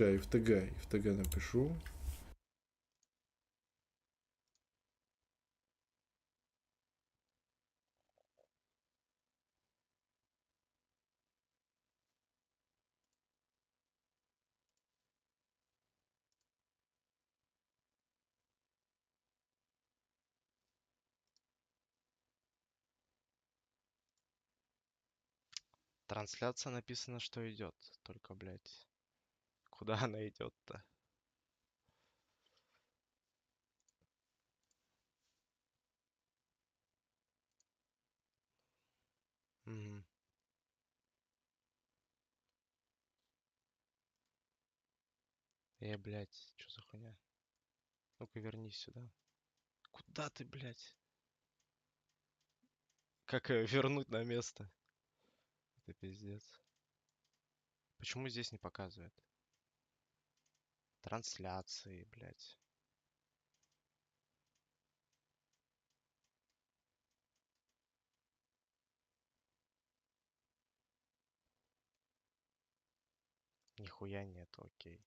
Сейчас и в ТГ напишу. Трансляция написано, что идет. Только, блядь, куда она идет-то? Мгм. Блядь, что за хуйня? Ну-ка вернись сюда. Куда ты, блядь? Как её вернуть на место? Это пиздец. Почему здесь не показывает? Трансляции, блядь. Нихуя нет, окей.